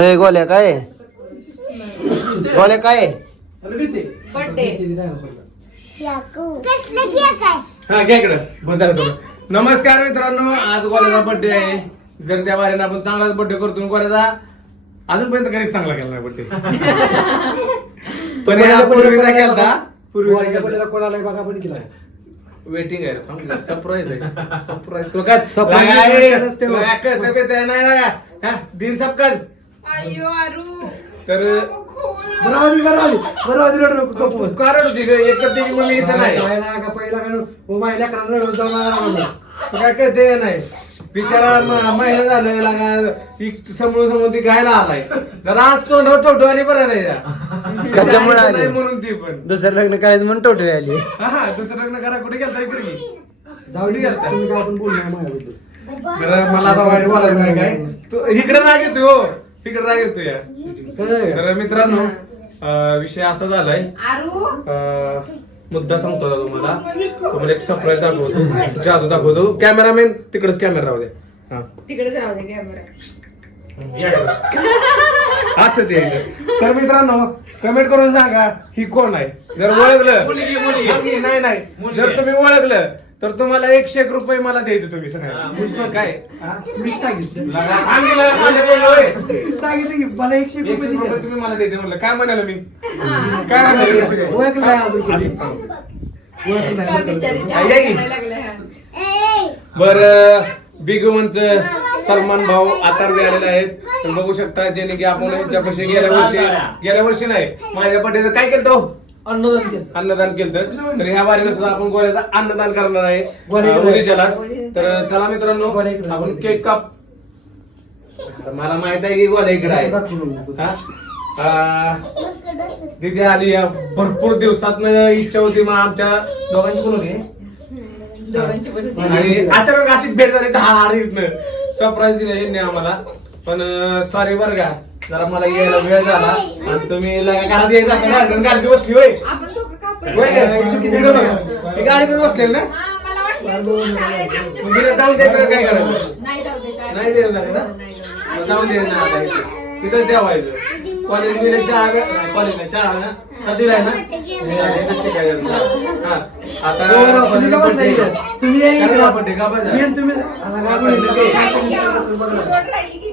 ए गोल्या काय? आहे? गोल्या काय? हा घ्या इकडं. नमस्कार मित्रांनो आज गोल्याचा बर्थडे आहे. जर त्या बारीनं आपण चांगलाच बर्थडे करतो गोल्याचा अजूनपर्यंत कधीच चांगला केला नाही बर्थडे पण या पूर्वीचा केलता पूर्वीचा केलता कोणाला बघा पण केला. वेटिंग आहे सरप्राईज आहे. सरप्राईज तो काय Surprise लगा आहे, तेव्हा. लगा करता नाही लगा हा? दिन सबका अयो अरू. तर अगं, खोल. बरोबर बरोबर बरोबर रडू नको गप्प बस. कारण होती ग, एकच मी इथं नाही. पहिला का पहिला का नो मायला करा रडू जाऊ मला म्हणलं. तो काय कळते नाही बिचारा म- महिना झालं लागा समोर समोर ती गायला आलाय. जरा आज तोंडावर टोटो आली बरं नाही कशामुळे आली? म्हणून ती पण. दुसरं लग्न करायचं म्हणून टोटवी आली. हा दुसरं लग्न करा. कुठे गेलता विचार की? जाऊ दे गेलता? बरं मला आता वाईट बोलायचं नाही काय? तू इकडे राग येतोय हो. इकडे राग येतोय या? तर मित्रांनो विषय असा झालाय मुद्दा सांगतो आता तुम्हाला. तुम्हाला एक सरप्राईज दाखवतो. जादू दाखवतो. कॅमेरामॅन तिकडेच कॅमेरा राहू दे. हा. कॅमेरा. असंच इथं. तर मित्रांनो कमेंट करून सांगा ही कोण आहे? जर ओळखलं. नाही, नाही. नाही जर तुम्ही ओळखलं तर तुम्हाला एकशे एक रुपये मला द्यायचे तुम्ही सगळ्यांना. काय? हा? मीच सांगितलं. की मला एकशे एकशे रुपये रुपये द्या. तुम्ही मला द्यायचे म्हणलं. काय म्हणाल मी? काय म्हणाल असं काय? ओळखलं नाही अजून कोणी. ओळखलं ओळखलं. बर बिगुमनच सलमान भाऊ आता आलेले आहेत. तर बघू शकता ज्याने की आपण यांच्यापाशी गेल्या वर्षी गेल्या वर्षी नाही माझ्या बर्थडेचं काय केलं तो? अन्नदान केलं. अन्नदान केलं तर ह्या बारीला सुद्धा आपण गोळ्याचा अन्नदान करणार आहे उद्याच्याला. तर चला मित्रांनो. आपण केक काप मला माहीत आहे की गोळ्या इकडे आहे. हा? तिथे आली या भरपूर दिवसात इच्छा होती मग आमच्या दोघांची कोण होती दोघांची पण होती. आणि अचानक अशी भेट झाली दहा सरप्राईज दिलं यांनी आम्हाला पण सॉरी बर का जरा मला यायला वेळ झाला आणि तुम्ही लगा घरात यायचा का नाही? कारण गाडी बसली होय आपण दोघं कापड होय का? चुकीचं केलं बघा. ही गाडीतच बसलेली ना हा, मला वाटलं तू खायचं आमच्या मग तिला जाऊन द्यायचं काय करायचं नाही जाऊ दे काय नाही द्यायला लागलं हो? नाही जाऊ. जाऊन द्यायचं ना आता इथे. तिथंच द्यावायचं कॉलेज बिलेज शाळा कॉलेजला शाळा ना कधी आहे ना इथंच शिकायचं हा आता हो, तुम्ही का बसला इथं? तुम्ही या इकडं. मी आणि आता काय? काय राहिली की?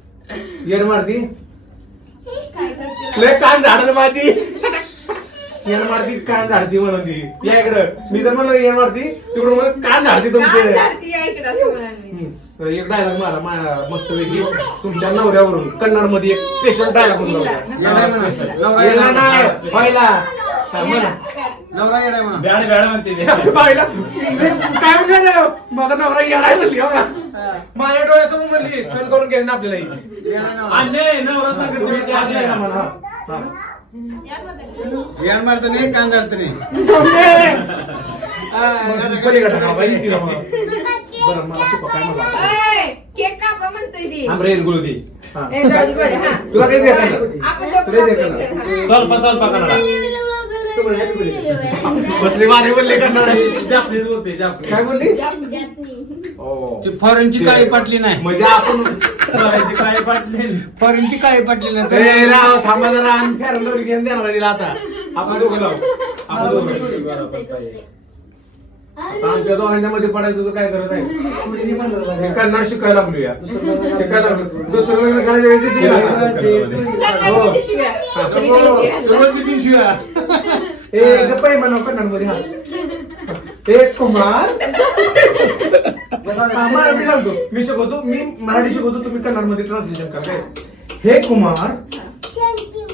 येड मारती? लय कान झाड माझी. येड मारती कान झाडती म्हणून ती या इकडं. मी जर म्हणलं येड मारती तिकडून म्हणत कान झाडती तुमचे. एक डायलॉग मारा माझ्या मस्त वेगळी तुमच्या नवऱ्यावरून कन्नडमध्ये एक स्पेशल डायलॉग येणार नाही. पहिला. नवरा येणार म्हणा. बॅड बॅड म्हणते पाहिला काय म्हणलं माझा नवरा येणार म्हणली हो. का? माझ्या डोळ्यासमोर म्हणली सण करून घ्यायचं ना आपल्याला इथे. येणार नवरा. अन्य म्हणा. हा. मारत नाही कान धरत नाही. काय मला नाही. आपण तुला काही देत चल हा. स्वल्प कसली वारे बोलले. करणार जापनीज बोलते काय बोलली? फॉरेनची हो. काळी पाटली नाही. म्हणजे आपण फॉरेनची काळी पाटली फॉरेनची काळी पाटली नाही थांबा जरा आम्ही घेऊन देणार तिला आता. आपण दोघं आपण आमच्या दोघांच्या मध्ये पडायचं काय करत आहे? कन्नड शिकायला लागलूया. शिकायला लागलो. दुसरं लग्न करायचं To you. कन्नडमध्ये. हा. कोणी काही घ्यायला. रोज किती शिव्या ए गप्प आहे म्हणा कन्नडमध्ये हा ए कुमार हा, मराठी सांगतो मी शिकवतो मी मराठी शिकवतो तुम्ही कन्नडमध्ये ट्रान्सलेशन करा काय? हे कुमार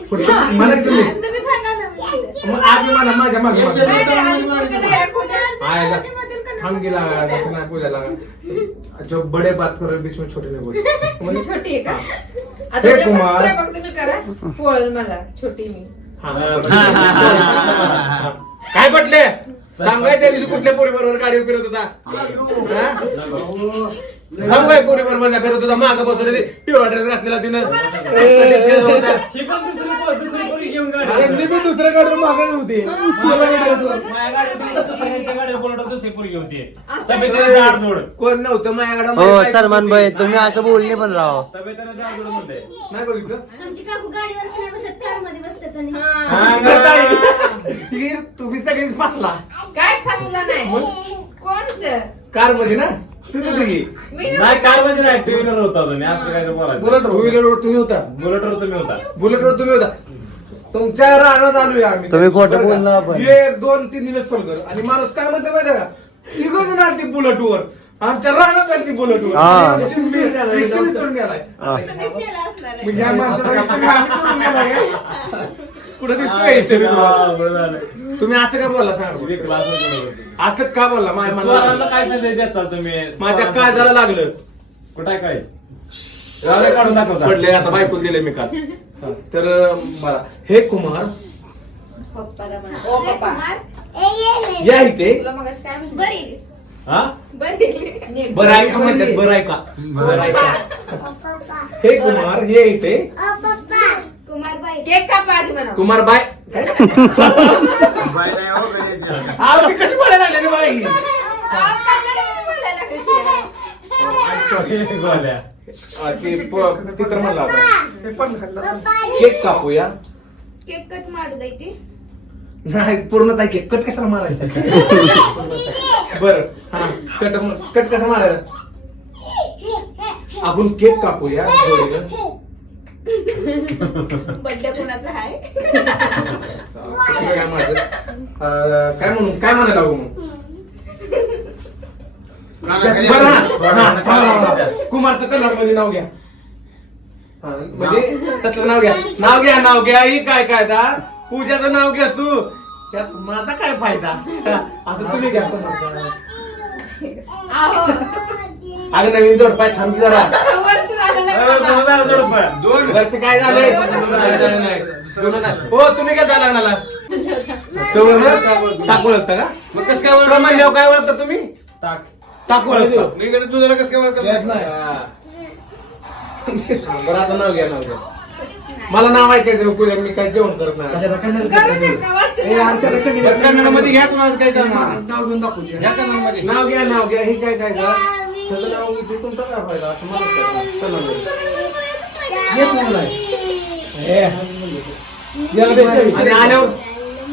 कुठं- मला तुम्ही तुम्ही सांगा ना. मग आधी म्हणा माझ्या मागे. नाही, आधी थांब गेला तसं नाही बोलायला जो बडे बात करो बीच में छोटे नाही म्हणजे छोटी आहे का आता हे उद्यापासून कुमार. स्वयंपाक तुम्ही करा पोळल मला छोटी मी. काय पटले सांगाय त्या दिवशी कुठल्या पोरी बरोबर गाडी फिरत होता? सांगाय पोरी बरोबर फिरत होता. माग बसलेली पिवळा ड्रेस घातलेला तिनं. गाडी. मी दुसऱ्या गाडीवर होते? माझ्या गाडीत गाडीवर दुसरी जाड जोड. कोण नव्हतं माझ्याकडे? हो सलमान भाई. तुम्ही असं बोलले पण राव. तब्येतीने जाड जोड म्हणते. नाही बघितलं? आमची काकू गाडीवरच नाही बसत कारमध्ये बसतात आणि. तुम्ही सगळीच बसला काय फसलं नाही? कोण कारमध्ये ना? नाही कार नाही टू व्हीलर होता तुम्ही. असं काय बोलायचं. बुलेट टू व्हीलरवर तुम्ही होता. बुलेटवर तुम्ही होता. बुलेटवर तुम्ही होता. तुमच्या राहण्यात आलोय आम्ही तुम्ही खोटं बरं का? बोलला आपण. एक दोन तीन दिवस सोलकर आणि माणूस काय म्हणते माहिती का इगोजून आली बुलेटवर आमच्या राहण्यात आली बुलेटवर हा. गेलाय हा. तुम्ही केलं असणार आहे. म्हणजे या माणसाला history आम्ही सोडून गेलाय का? कुठं दिसतो का history तुम्हाला? बरं झालं. तुम्ही असं काय बोलला सांगा होते. असं का बोलला माझ्या काय संदेश तुम्ही माझ्या काळजाला लागलं कुठं आहे काय काढून दाखवता. पडले आता बायको दिले मी काल. तर बरा. हे कुमार पप्पाला म्हणा. ओ पप्पा. या इथे. तुला काय? बरी. हा? बरी. बरं ऐका म्हणतात बरं ऐका. बरं ऐका. हे कुमार हे इथे. कुमारबाई केक कापा आधी म्हणा. कुमार बाय. काय? आव, ती कशी बोलायला लागली रे बाई? गोल्या. हा, ती प- ती तर म्हणला होता केक कापूया. केक कट मारू द्यायची नाही पूर्ण आहे केक. कट कशाला मारायचा? बर हा कट कट कसा मारायचा? आपण केक कापूया जोडीनं. बड्डे कुणाचा आहे काय माझं? अं, काय म्हणू काय म्हणायला लागू मग? बरं, हा, हा, हा, हा, हा. कुमारचं कन्नडमध्ये नाव घ्या. हा, म्हणजे तसलं नाव घ्या. नाव घ्या नाव घ्या ही काय काय दा? पूजाचं नाव घ्या तू. त्यात माझा काय फायदा? हा, असं तुम्ही घ्या कुमारचं. आहो. अगं नवीन जोड पाय थांबी जरा. वर्ष झालं लग्नाला. दोन. वर्ष काय झालंय. हो तुम्ही काय झाला लग्नाला तो टाक ओळखता का? मग कसं काय तुला म्हणल्यावर काय ओळखता तुम्ही? टाक टाक ओळखता मी इकडे तुझ्याला कसं काय ओळखत येत नाही. बरं आता नाव घ्या नाव घ्या. मला नाव ऐकायचं पूजा मी काय जेवण करत नाही. करू? नका, वाचू ए, कन्नडमध्ये घ्या तुम्हाला काय नाव घेऊन घ्या कन्नडमध्ये. नाव घ्या नाव घ्या. हे काय काय का त्याचं नाव तुमचा काय फायदा असं मला कळलं. चला बरं. हे कोण आहे? ए, याला द्यायचं विचार. आणि आल्यावर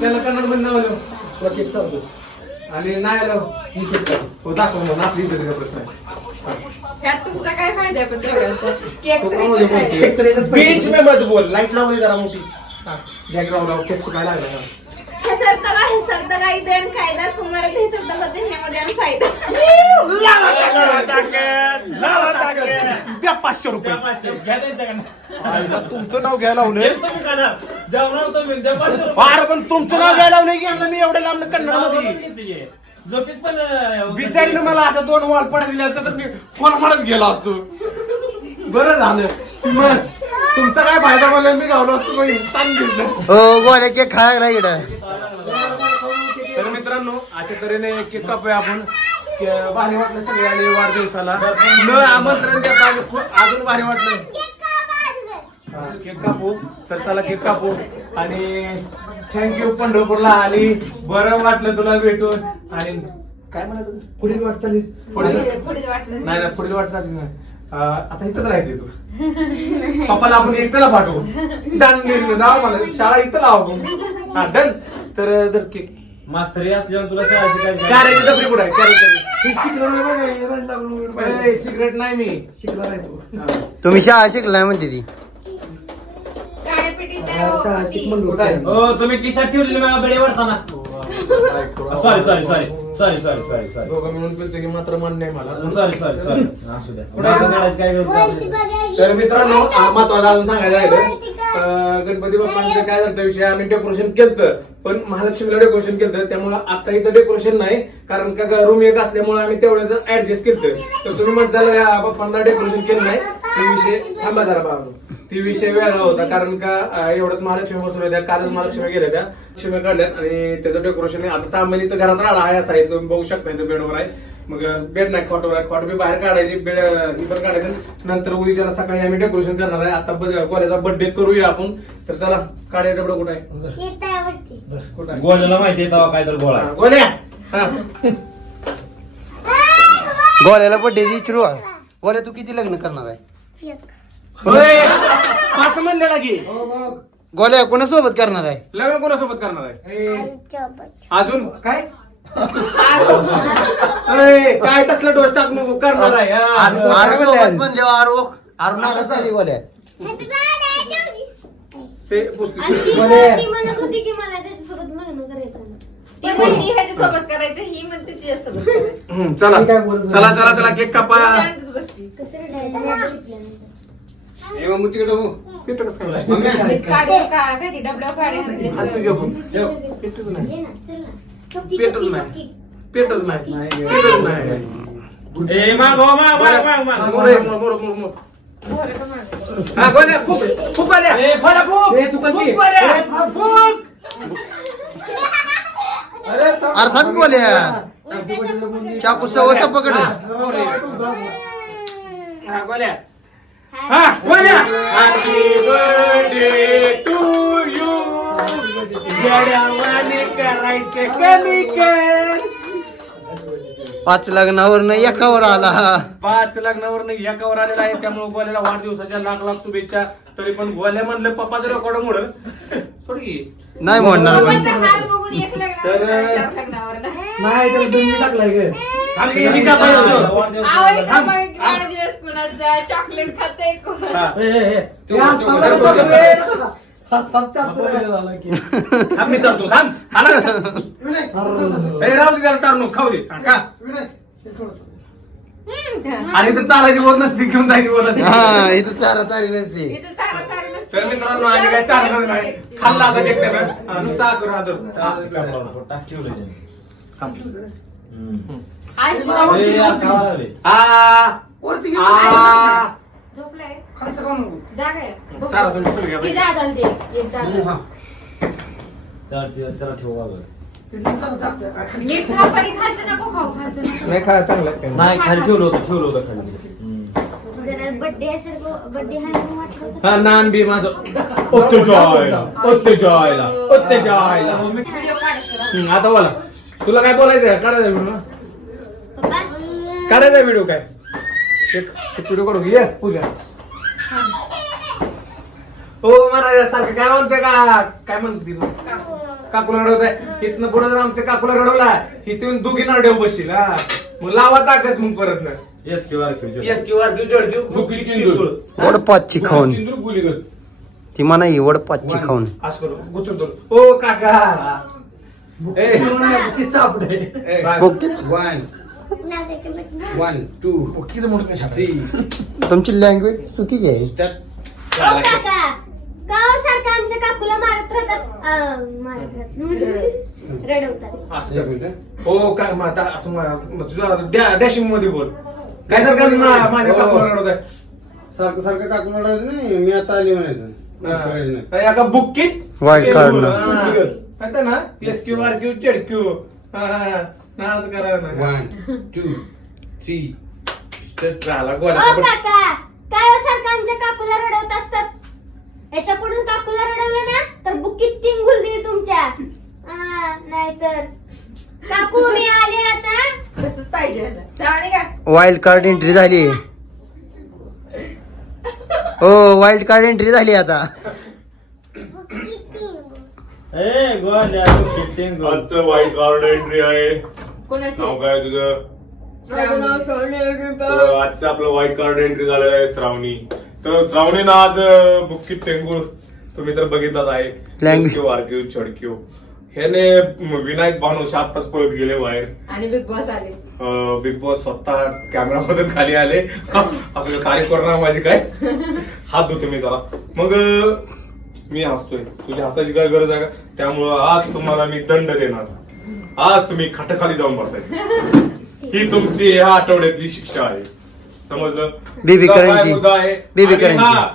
त्याला कन्नडमध्ये नाव आलं केक चालतो. आणि नाही आलं ही केक काढ. हो दाखव मग आपली इज्जतीचा प्रश्न आहे ह्यात तुमचा काय फायदा आहे? केक तर कोणामध्ये. बोलते? पाहिजे. बीच में मत बोल लाइट लावली जरा मोठी बॅकग्राऊंड केक काय लागला सरतं का सरतं का इथे आणि कायदा हे जिल्ह्यामध्ये आणि फायदा. द्या पाचशे रुपये. द्या पाचशे. घ्या. आईला तुमचं नाव घ्यायला पाचशे रुपये. अरे पण तुमचं नाव घ्यायला लावलंय की यांना मी एवढ्या लांब कन्नडमध्ये. झोपेत पण विचारलं मला अशा दोन वॉल पडा दिले असतं तर मी फोन म्हणत गेलो असतो. बरं झालं. मग तुमचा काय फायदा मला? मी गावलो असतो मग हो गोऱ्या केक खायला इकडं. तर मित्रांनो अशा तऱ्हेने केक कापूया आपण. के- भारी वाटलं सगळ्यांनी वाढदिवसाला. न आमंत्रण देता आणि खूप अजून भारी वाटलं. हा, केक कापू. तर चला केक कापू. आणि थँक्यू पंढरपूरला आली. बरं वाटलं तुला भेटून. आणि काय म्हणायचं पुढील वाटचालीस? पुढे पुढे वाटलं नाही नाही पुढील वाटचाल नाही. आता इथंच राहायचंय तू. पप्पाला आपण एकट्याला पाठवू. डन मला. शाळा इथं लावा. हा डन तर जर केक मास्तरी असल्यावर तुला शाळा शिकायची डबरी कुठे आहे नाही सिगरेट नाही मी. शिकणार आहे तू. तुम्ही शाळा शिकलाय म्हणते ती. हा, तुम्ही किशात ठेवलेली माझ्या बेडे वाढताना sorry sorry sorry sorry sorry sorry sorry दोघं मिळून पितो की मात्र मान्य आहे मला. सॉरी सॉरी सॉरी असू द्या. पुढे करायचं काय करतो? तर मित्रांनो आ, महत्वाचं अजून सांगायचं अं, गणपती बाप्पांचं काय झालं विषय आम्ही डेकोरेशन केलं पण महालक्ष्मीला डेकोरेशन केलं त्यामुळे आता इथं डेकोरेशन नाही. कारण का रूम एक असल्यामुळे आम्ही तेवढ्याच ऍडजस्ट केलं तर तुम्ही म्हणताल या बाप्पांना डेकोरेशन केलं नाही. ते विषय थांबा जरा बाबा ती विषय वेगळा होता कारण का अं, एवढ्यात महालक्ष्मी बसवल्या त्या कालच महालक्ष्मी गेल्या त्या लक्ष्मी काढल्यात आणि त्याचं डेकोरेशन आता सामान इथं घरात राडा आहे असा आहे तुम्ही बघू शकता इथं बेडवर आहे. मग बेड नाही खॉटवर आहे खॉट बी बाहेर काढायची बेड ही पण काढायचं. नंतर उद्याला सकाळी आम्ही डेकोरेशन करणार आहे. आता कॉलेजचा बर्थडे करूया आपण. तर चला काढाय डबडं कुठं आहे. कुठं गोळ्याला माहिती आहे तेव्हा काय तर गोळा. हा, गोल्या. हा. गोल्याला बड्डेची विचारू हा. गोल्या तू किती लग्न करणार आहे? एक. होय, पाच म्हणलेला की हो मग गोल्या कोणासोबत करणार आहे लग्न कोणासोबत करणार आहे. अजून काय अरे, काय तसलं डोस टाक नको करणार आहे हा. आरू आरू आरू नाराज झाली गोल्या you. ते पुस्तक आणि ती बोले. ती म्हणत होती की मला त्याच्यासोबत लग्न करायचं नाही. ती म्हणती ह्याच्यासोबत करायचं ही म्हणते तिच्यासोबत करायचं हम्म, चला मी काय बोलत चला चला चला केक कापा शांतच. कसं रडायचं नाही बघितल्यानंतर. ए, मग तिकडे हो काय? मम्मी हात तू नाही नाही. नाही नाही ए माग हो माग माग माग माग मोर आहे, मोर, मोर, मोर, मोर. हा. ए फळा हे तू. अरे, थांब. अर्थात पकडे. चाकू सवसा पकड हा, मोर आहे. हा, गोल्या. हा. Happy birthday to you. येड्यावाने करायचे कमी कर पाच लग्नावर न एकावर आला पाच लग्नावर एकावर आलेला आहे त्यामुळे गोल्याला वाढदिवसाच्या लाख लाख शुभेच्छा तरी पण गोल्या म्हणलं पप्पाचं रेकॉर्ड मोड सोड की नाही म्हणणार पण नाही, नाही. नाही त्याला टाकलाय ग मी का पाहिजे असतो? चॉकलेट खाते कोण हा. हे, हे, हे. तू- हात तू- थांबा, तू- थांबा, तू- हे, नका. थांब मी चालतो थांब. अरे, राहू दे त्याला चालू खाऊ दे. हा, का हे. आणि इथं चालायची बोल नसती घेऊन जायची बोल नसती. हा इथं चारा तारी नसते. इथं चारा चारी नसते. तर मित्रांनो आम्ही काय नाही. खाल्ला आता केक. हा, नुसता आकर आदर. लागले. आ, वरती घे. आ. झोपलाय. नको. जागा आहे. बघ. तुम्ही घ्या ती एक जागा. हा. त्याला त्याला ठेव नको खाऊ नको. नाही खा चांगलं आहे. नाही खाली ठेवलं होतं ठेवलं होतं खाली. हम्म. जरा बर्थडे असेल बर्थडे हा. हा नान बी माझं. व्हिडिओ काढायचं हम्म, आता बोला. तुला काय बोलायचं आहे? काढायचा व्हिडिओ पप्पा? काढायचा व्हिडिओ काय? एक व्हिडिओ काढू ये पूजा. हो महाराज सारखं काय आमच्या का काय म्हणते ती? काकूला रडवत आहे इथनं पुढे जर आमच्या काकूला रडवला इथून दोघी नारडेव बसशील हा. मग लावा ताकद मग परत ना. येस किंवा किंवा. यस किंवा जडजू बुकी तिंदूर. वडपाचची खाऊन. गुलीगत. ती म्हणा ही वडपाचची खाऊन. असं करू. ओ काका. ए, ती चापडे. बुकीच? वन टू थ्री तुमची लँग्वेज चुकीची आहे. स्टार्ट ओ काका गाव सारखं आमच्या काकूला मारत राहतात. अं, मारत राहतात. रडवतात. असं कर. हो. काय आता असं मा- डॅशिंगमध्ये बोल. काय सर काय मा- माझ्या हो. सारखं सारखं काकून रडायचं नाही मी आता आली म्हणायचं. कळलं नाही. हा. एका बुक्कीत Wild card ना. ना S Q R Q Z Q नाद करा ना वन टू थ्री स्टार्ट झाला ओ गोळा. काका काय हो सारखं आमच्या काकूला रडवत असतात? याच्या पुढून काकूला रडवलं ना तर बुकीत टिंगुल दे तुमच्या. नाहीतर. काकू मी आले आता. तसंच पाहिजे आता. चालेल का? वाईल्ड कार्ड एंट्री झाली. हो वाईल्ड कार्ड एंट्री झाली आता. ए गोळ्या. आजचं वाईट कार्ड एंट्री आहे. कोणाची? काय तुझं? माझं नाव सोने तर आजचं आपलं व्हाईट कार्ड एंट्री झालेलं आहे श्रावणी. तर श्रावणीनं आज बुक्कीत टेंगुळ तुम्ही तर बघितलाच आहे. Language. क्यू आरक्यू छडक्यू ह्याने विनायक भानुष आत्ताच पळत गेले बाहेर. आणि बिग बॉस आले. अं, बिग बॉस स्वतः कॅमेरामधून खाली आले. असं तारीफ करणार माझी काय? हात धुतो मी जरा. मग अं, मी हसतोय. तुझी हसायची काय गरज आहे का? त्यामुळं आज तुम्हाला मी दंड देणार. आज तुम्ही खाटाखाली जाऊन बसायचे. ही तुमची ह्या आठवड्यातली शिक्षा आहे. समजलं? बेबी करंजी. मुद्दा आहे? बेबी आणि करंजी. हा,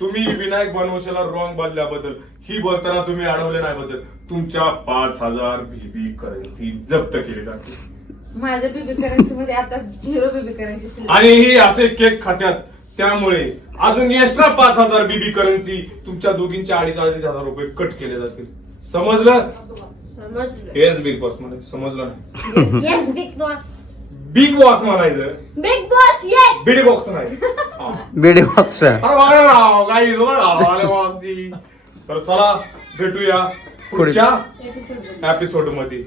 तुम्ही विनायक बनवशाला रॉंग बदल्याबद्दल ही बोलताना तुम्ही अडवले नाही बद्दल तुमच्या पाच हजार बेबी करन्सी जप्त केली जाते. माझ्या बेबी करन्सी मध्ये आता झिरो बेबी करन्सी शिल्लक. आणि ही असे केक खात्यात. त्यामुळे अजून एक्स्ट्रा पाच हजार बीबी करन्सी तुमच्या दोघींच्या अडीच अडीच हजार रुपये कट केले जातील. समजलं? समजलं. येस बिग बॉसमध्ये समजलं नाही. Yes big boss big boss म्हणायचं big boss yes bidi box नाही. हा. बेडे बॉक्स अरे राव, काही बॉसची. तर चला भेटूया पुढच्या एपिसोड एपिसोडमध्ये.